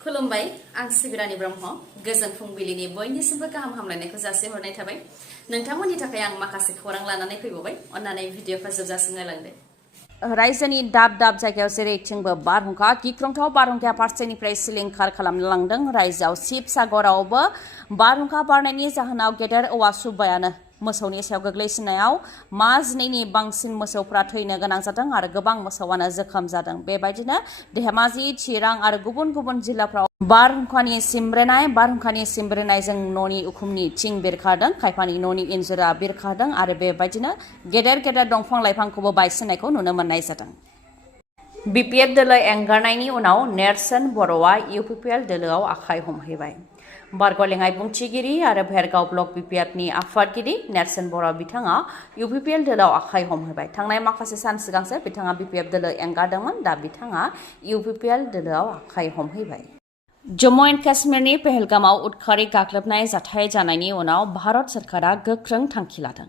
खुलुमबाय आं सिबि रानि ब्रह्म गोजोन फुंबिलिनि बयनिसिमबो गाहाम हामलायनायखौ जासिहरनाय थाबाय नोंथांमोननि थाखाय आं माखासे खौरां लानानै फैबावबाय अन्नानै भिडिअखौ जोबजासिम नायलांदो रायजोनि दाब दाब जायगायाव जेरैथिंबो बारहुंखा गिख्रंथाव बारहुंखाया फारसेनिफ्राय सिलिंखार खालामलांदों रायजोआव शिबसागरावबो बारहुंखा बारनायनि जाहोनाव गेदेर औवा सुबायानो मोसौनि सायाव गोग्लैसिननायाव जिनैनि बांसिन मोसौफ्रा थैनो गोनां जादों आरो गोबां मोसौआनो जोखोम जादों बेबायदिनो धेमाजि चिरां आरो गुबुन गुबुन जिल्लाफ्राव बारहुंखानि सिमब्रेनायजों न'नि उखुमनि थिं बिरखारदों खायफानि न'नि इन्जुरा बिरखारदों आरो बेबायदिनो गेदेर गेदेर दंफां लाइफांखौबो बायसिननायखौ नुनो मोननाय जादों BPF दोलो एंगारनायनि उनाव नेरसोन बर'आ UPPL दोलोआव आखाइ हमहैबाय बारग'लेङाइ बुंथिगिरि आरो भेरगाव ब्लक BPFनि आफादगिरि नेरसोन बर' बिथाङा UPPL दोलोआव आखाइ हमहैबाय थांनाय माखासे सान सिगांसो बिथाङा BPF दोलो एंगारदोंमोन दा बिथाङा UPPL दोलोआव आखाइ हमहैबाय जम्मु एन्ड काश्मीरनि पहलगामाव उदखारि गाग्लोबनाय जाथाय जानायनि उनाव भारत सरकारा गोख्रों थांखि लादों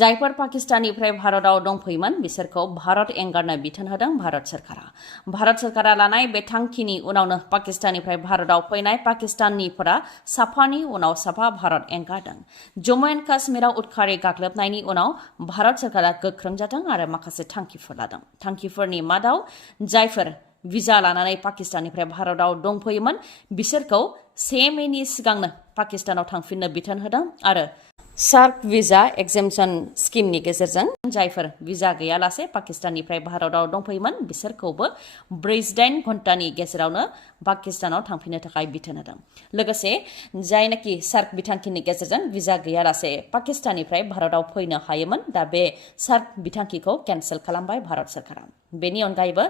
जायफोर पाकिस्ताननिफ्राय भारतआव दंफैयोमोन बिसोरखौ भारत एंगारनो बिथोन होदों भारत सरकारा लानाय बे थांखिनि उनावनो पाकिस्ताननिफ्राय भारतआव फैनाय पाकिस्ताननिफोरा साफानि उनाव साफा भारत एंगारदों जम्मु एन्ड काश्मीराव उदखारि गाग्लोबनायनि उनाव भारत सरकारा गोख्रों जादों आरो माखासे थांखिफोर लादों थांखिफोरनि मादाव जायफोर भिजा लानानै पाकिस्ताननिफ्राय भारतआव दंफैयोमोन बिसोरखौ 1 मेनि सिगांनो पाकिस्तानाव थांफिननो बिथोन होदों आरो सार्क भिजा एक्जेम्पसन स्किमनि गेजेरजों जायफोर भिजा गैयालासे पाकिस्ताननिफ्राय भारतआव दंफैयोमोन बिसोरखौबो 48 घन्टानि गेजेरावनो पाकिस्तानाव थांफिननो थाखाय बिथोन होदों लोगोसे जायनाखि सार्क बिथांखिनि गेजेरजों भिजा गैयालासे पाकिस्ताननिफ्राय भारतआव फैनो हायोमोन दा बे सार्क बिथांखिखौ केन्सेल खालामबाय भारत सरकारा बेनि अनगायैबो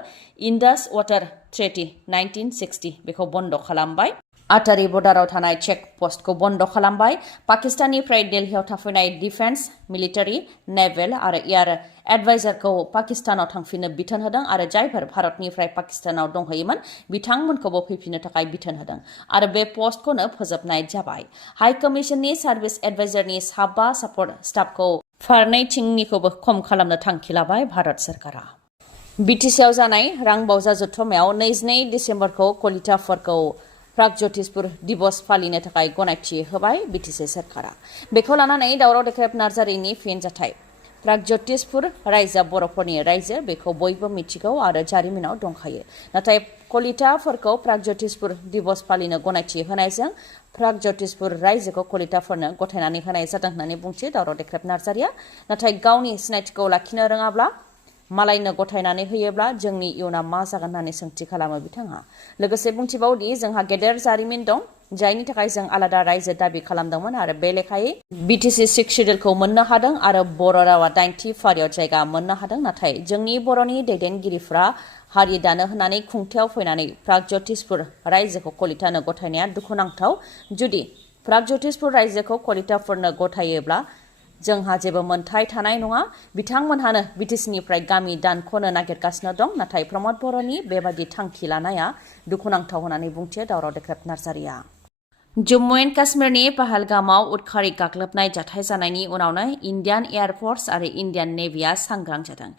इन्डास वाटार ट्रेटी 1960 बेखौ बन्द खालामबाय आटारी बर्डाराव थानाय चेक पस्टखौ बन्द खालामबाय पाकिस्ताननिफ्राय दिल्लीयाव थाफैनाय डिफेन्स मिलिटारि नेभेल आरो एयार एडभाइजारखौ पाकिस्तानाव थांफिननो बिथोन होदों आरो जायफोर भारतनिफ्राय पाकिस्तानाव दंहैयोमोन बिथांमोनखौबो फैफिननो थाखाय बिथोन होदों आरो बे पस्टखौनो फोजोबनाय जाबाय हाई कमिशननि सार्भिस एडभाइजारनि साबा सापर्ट स्टाफखौ फारनैथिंनिखौबो खम खालामनो थांखि लाबाय भारत सरकारा BTCआव जानाय रां बावजा जथुम्मायाव 22 डिसेम्बरखौ कलिताफोरखौ प्रागज्यतिसपुर दिवस फालिनो थाखाय गनायथि होबाय BTC सरकारा बेखौ लानानै दावराव देख्रेब नार्जारिनि फिनजाथाय प्रागज्यतिसपुर रायजोआ बर'फोरनि रायजो बेखौ बयबो मिथिगौ आरो जारिमिनाव दंखायो नाथाय कलिताफोरखौ प्रागज्यतिसपुर दिवस फालिनो गनायथि होनायजों प्रागज्यतिसपुर रायजोखौ कलिताफोरनो गथायनानै होनाय जादों होननानै बुंथियो दावराव देख्रेब नार्जारिया नाथाय गावनि सिनायथिखौ लाखिनो रोङाब्ला मालायनो गथायनानै होयोब्ला जोंनि इयुना मा जागोन होननानै सोंथि खालामो बिथाङा लोगोसे बुंथिबावदि जोंहा गेदेर जारिमिन दं जायनि थाखाय जों आलादा रायजो दाबि खालामदोंमोन आरो बे लेखायै BTC 6 शेड्युलखौ मोननो हादों आरो बर' रावा 90 फारियाव जायगा मोननो हादों नाथाय जोंनि बर'नि दैदेनगिरिफ्रा हारि दानो होननानै खुंथायाव फैनानै प्रागज्यतिसपुर रायजोखौ कलितानो गथायनाया दुखुनांथाव जुदि प्रागज्यतिसपुर रायजोखौ कलिताफोरनो गथायोब्ला जोंहा जेबो मोनथाय थानाय नङा बिथांमोनहानो BTCनिफ्राय गामि दानख'नो नागिरगासिनो दं नाथाय प्रमद बर'नि बेबादि थांखि लानाया दुखुनांथाव होननानै बुंथियो दावराव देख्रेब नार्जारिया जम्मु एन्ड काश्मीरनि पहलगामाव उदखारि गाग्लोबनाय जाथाय जानायनि उनावनो इन्डियान एयारफोर्स आरो इन्डियान नेभिआ सांग्रां जादों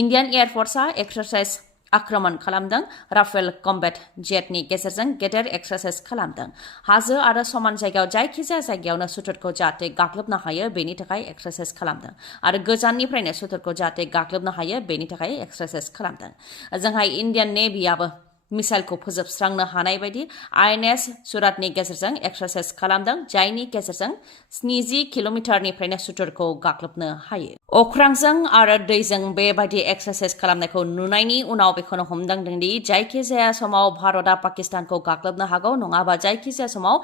इन्डियान एयारफोर्सआ एक्सारसाइज आक्रमण खालामदों राफेल कम्बेट जेटनि गेजेरजों गेदेर एक्सारसाइज खालामदों हाजो आरो समान जायगायाव जायखिजाया जायगायावनो सुथुरखौ जाहाथे गाग्लोबनो हायो बेनि थाखाय एक्सारसाइज खालामदों आरो गोजाननिफ्रायनो सुथुरखौ जाहाथे गाग्लोबनो हायो बेनि थाखाय एक्सारसाइज खालामदों जोंहा इन्डियान नेभिआबो मिसाइलखौ फोजोबस्रांनो हानाय बायदि INS सुरातनि गेजेरजों एक्सारसाइज खालामदों जायनि गेजेरजों 70 किल'मिटारनिफ्रायनो सुथुरखौ गाग्लोबनो हायो अख्रांजों आरो दैजों बेबायदि एक्सारसाइज खालामनायखौ नुनायनि उनाव बेखौनो हमदांदोंदि जायखिजाया समाव भारतआ पाकिस्तानखौ गाग्लोबनो हागौ नङाबा जायखिजाया समाव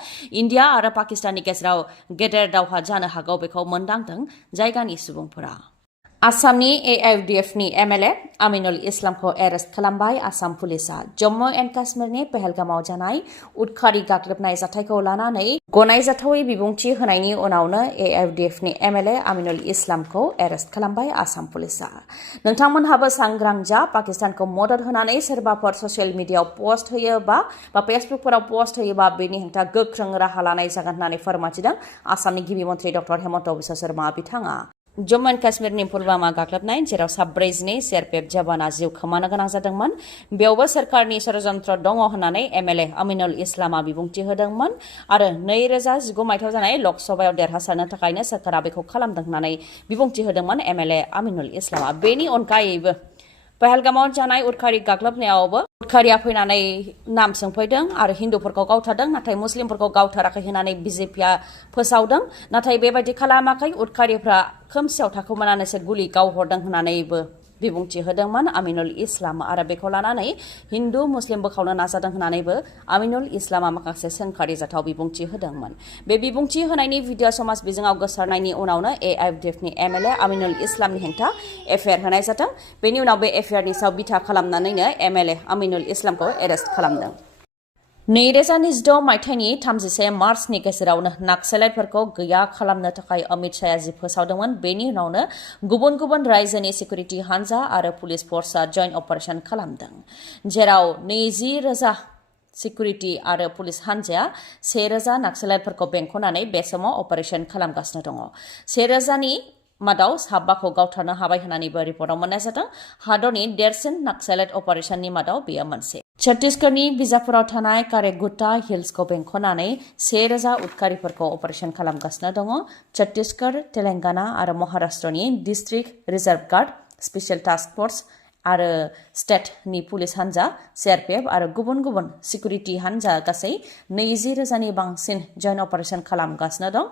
इन्डिया आरो पाकिस्ताननि गेजेराव गेदेर दावहा जानो हागौ बेखौ मोनदांदों जायगानि सुबुंफोरा आसामनि AIUDFनि MLA आमिनुल इस्लामखौ एरेस्ट खालामबाय आसाम पुलिसआ जम्मु एन्ड काश्मीरनि पहलगामाव जानाय उदखारि गाग्लोबनाय जाथायखौ लानानै गनायजाथावै बिबुंथि होनायनि उनावनो AIUDFनि MLA आमिनुल इस्लामखौ एरेस्ट खालामबाय आसाम पुलिसआ नोंथांमोनहाबो सांग्रां जा पाकिस्तानखौ मदद होनानै सोरबाफोर ससियेल मिडियायाव पस्ट होयोबा फेसबुकफोराव पस्ट होयोबा बेनि हेंथा गोख्रों राहा लानाय जागोन होननानै फोरमायथिदों आसामनि गिबि मन्थ्रि डक्टर हेमन्त बिश्व शर्मा बिथाङा जम्मु एन्ड काश्मीरनि पुलवामा गाग्लोबनाय जेराव 47 सिआरपिएफ जवाना जिउ खोमानो गोनां जादोंमोन बेयावबो सोरखारनि षड़यन्त्र दङ होननानै एमएलए आमिनुल इस्लामा बिबुंथि होदोंमोन आरो 2019 मायथाइयाव जानाय लक सभायाव देरहासारनो थाखायनो सोरखारा बेखौ खालामदों होननानै बिबुंथि होदोंमोन एमएलए आमिनुल इस्लामा बेनि अनगायैबो पहलगामाव जानाय उदखारि गाग्लोबनायावबो उदखारिया फैनानै नाम सोंफैदों आरो हिन्दुफोरखौ गावथारदों नाथाय मुस्लिमफोरखौ गावथाराखै होननानै बिजेपिया फोसावदों नाथाय बेबायदि खालामाखै उदखारिफ्रा खोमसियाव थाखोमानानैसो गुलि गावहरदों होननानैबो बिबुंथि होदोंमोन आमिनुल इस्लाम आरो बेखौ लानानै हिन्दु मुस्लिम बोखावनो नाजादों होननानैबो आमिनुल इस्लामा माखासे सोंखारि जाथाव बिबुंथि होदोंमोन बे बिबुंथि होनायनि भिडिअ समाज बिजोङाव गोसारनायनि उनावनो एआइएफडिएफनि एमएलए आमिनुल इस्लामनि हेंथा एफआइआर होनाय जादों बेनि उनाव बे एफआइआरनि सायाव बिथा खालामनानैनो एमएलए आमिनुल इस्लामखौ एरेस्ट खालामदों 2016 मायथाइनि 31 मार्चनि गेजेरावनो नाक्सालाइटफोरखौ गैया खालामनो थाखाय अमित शाहआ जि फोसावदोंमोन बेनि उनावनो गुबुन गुबुन रायजोनि सिकिउरिटि हान्जा आरो पुलिस फर्सआ जइन्ट अपारेशन खालामदों जेराव 20,000 सिकिउरिटि आरो पुलिस हान्जाया 1,000 नाक्सालाइटफोरखौ बेंखनानै बे समाव अपारेशन खालामगासिनो दङ 1,000नि मादाव साबाखौ गावथारनो हाबाय होननानैबो रिपर्टआव मोननाय जादों हादरनि देरसिन नाक्सालाइट अपारेशननि मादाव बेयो मोनसे छत्तीसगढ़नि बिजापुराव थानाय कारेगुट्टा हिल्सखौ बेंखनानै 1,000 उदखारिफोरखौ अपारेशन खालामगासिनो दङ छत्तीसगढ़ तेलेंगाना आरो महाराष्ट्रनि district reserve guard special task force आरो स्टेटनि पुलिस हान्जा सिआरपिएफ आरो गुबुन गुबुन सिकिउरिटि हान्जा गासै 20,000नि बांसिन जइन्ट अपारेशन खालामगासिनो दं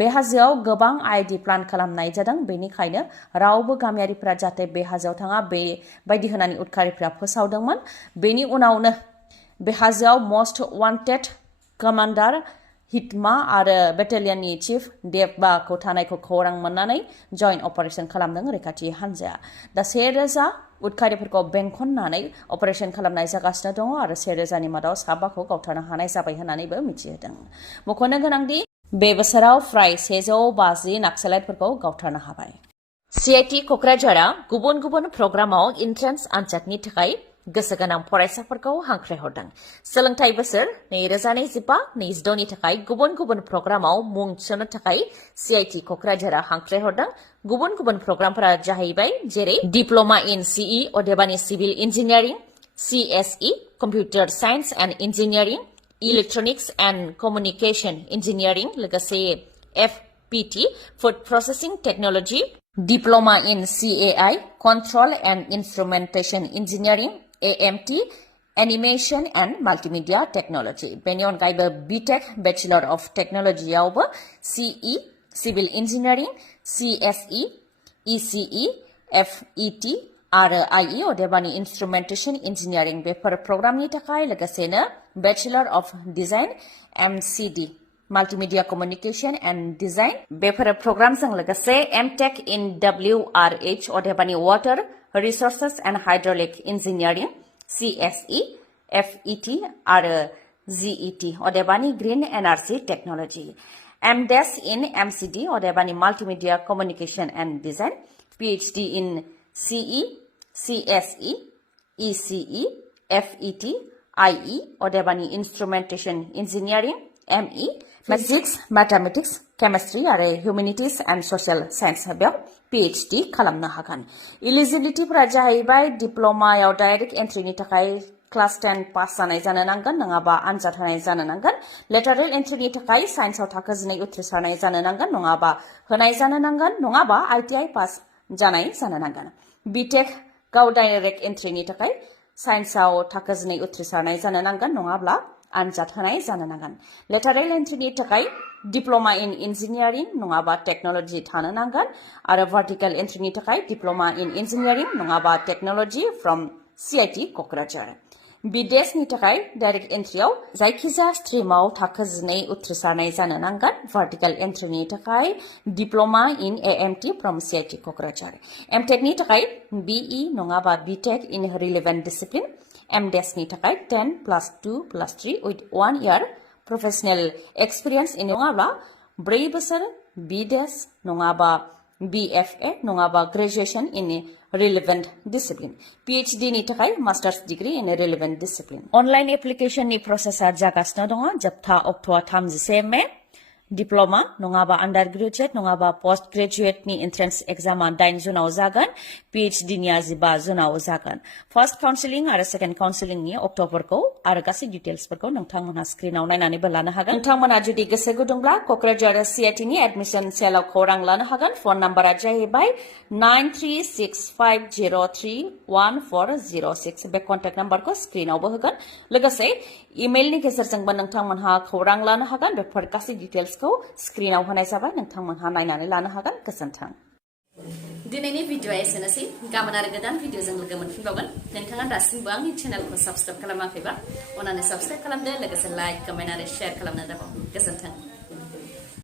बे हाजोआव गोबां आईडी प्लान खालामनाय जादों बेनिखायनो रावबो गामियारिफोरा जाहाथे बे हाजोआव थाङा बे बायदि होनानै उदखारिफोरा फोसावदोंमोन बेनि उनावनो बे हाजोआव मोस्ट वान्टेड कमान्डार हिटमा आरो बेटालियननि चिफ देबबाखौ थानायखौ खौरां मोननानै जइन्ट अपारेशन खालामदों रैखाथि हान्जाया दा 1,000 उदखारिफोरखौ बेंखननानै अपारेशन खालामनाय जागासिनो दङ आरो 1,000नि मादाव साबाखौ गावथारनो हानाय जाबाय होननानैबो मिथिहोदों मख'नो गोनांदि बे बोसोराव फ्राय 150 नाक्सालाइटफोरखौ गावथारनो हाबाय सिआइटि क'क्राझारआ गुबुन गुबुन प्रग्रामाव एन्ट्रेन्स आनजादनि थाखाय गोसो गोनां फरायसाफोरखौ हांख्रायहरदों सोलोंथाइ बोसोर 2025-26 नि थाखाय गुबुन गुबुन प्रग्रामाव मुं थिसननो थाखाय सिआइटि क'क्राझारआ हांख्रायहरदों गुबुन गुबुन प्रग्रामफोरा जाहैबाय जेरै डिप्ल'मा इन सिइ अदेबानि civil engineering CSE computer science and engineering electronics and communication engineering लोगोसे FPT food processing technology diploma in CAI control and instrumentation engineering AMT Animation and Multimedia Technology बेनि अनगायैबो BTech Bachelor of Technology आवबो CE Civil Engineering CSE ECE FET आरो IE अदेबानि Instrumentation Engineering बेफोर प्रग्रामनि थाखाय लोगोसेनो Bachelor of Design MCD Multimedia Communication and Design बेफोर प्रग्रामजों लोगोसे MTech in WRH अदेबानि Water Resources and Hydraulic Engineering CSE, FET आरो GET अदेबानि Green Energy Technology MDes in MCD अदेबानि Multimedia Communication and Design PhD in CE, CSE, ECE, FET, IE अदेबानि Instrumentation Engineering ME Physics, Mathematics, Chemistry आरो Humanities and Social Science बेयाव PhD खालामनो हागोन इलिजिबिलिटिफोरा जाहैबाय डिप्ल'मायाव direct एन्ट्रिनि थाखाय क्लास 10 पास जानाय जानो नांगोन नङाबा आनजाद होनाय जानो नांगोन लेटारेल एन्ट्रिनि थाखाय साइन्सआव थाखो 12 उथ्रिसारनाय जानो नांगोन नङाबा होनाय जानो नांगोन नङाबा आईटीआई पास जानाय जानो नांगोन बीटेक गाव डाइरेक्ट एन्ट्रिनि थाखाय साइन्सआव थाखो 12 उथ्रिसारनाय जानो नांगोन नङाब्ला आनजाद होनाय जानो नांगोन लेटारेल एन्ट्रिनि थाखाय डिप्ल'मा इन इन्जिनियारिं नङाबा टेक्न'लजि थानो नांगोन आरो भार्टिकेल एन्ट्रिनि थाखाय डिप्ल'मा इन इन्जिनियारिं नङाबा टेक्न'लजि फ्रम सिआइटि क'क्राझार बिदेशनि थाखाय डाइरेक्ट एन्ट्रियाव जायखिजाया स्ट्रिमाव थाखो 12 उथ्रिसारनाय जानो नांगोन भार्टिकेल एन्ट्रिनि थाखाय diploma in AMT from CIT Kokrajhar एमटेकनि थाखाय बिइ नङाबा बिटेक इन रिलेभेन्ट डिसिप्लिन एमडेसनि थाखाय 10+2+3 with 1 year professional experience in नङाबा 4 बोसोर बिदेश नङाबा BFA नङाबा graduation in relevant discipline PhD नि थाखाय masters degree in relevant discipline online एप्लिकेशननि प्रसेसा जागासिनो दङ जोबथा अक्ट'आ 31 May diploma nongaba undergraduate nongaba postgraduate ni entrance exam 9 जुनाव जागोन PhD ni 15 जुनाव जागोन first counseling आरो second counseling ni October को आरो गासै details फोरखौ नोंथांमोनहा स्क्रिनाव नायनानैबो लानो हागोन नोंथांमोनहा जुदि गोसो गुदुंब्ला कक्राझार CIT नि एडमिशन सेलाव खौरां लानो हागोन फन नाम्बारा जाहैबाय 9365031406 बे कन्टेक्ट नाम्बारखौ स्क्रिनावबो होगोन लोगोसे इमेलनि गेजेरजोंबो नोंथांमोनहा खौरां लानो हागोन बेफोर गासै डिटेल्सखौ स्क्रिनाव होनाय जाबाय नोंथांमोनहा नायनानै लानो हागोन गोजोन्थों दिनैनि भिडिअआ एसेनोसै गाबोन आरो गोदान भिडिअजों लोगो मोनफिनबावगोन नोंथाङा दासिमबो आंनि चेनेलखौ साबस्क्राइब खालामाखैबा अन्नानै साबस्क्राइब खालामदो लोगोसे लाइक कमेन्ट आरो शेयार खालामनो दाबाव गोजोन्थों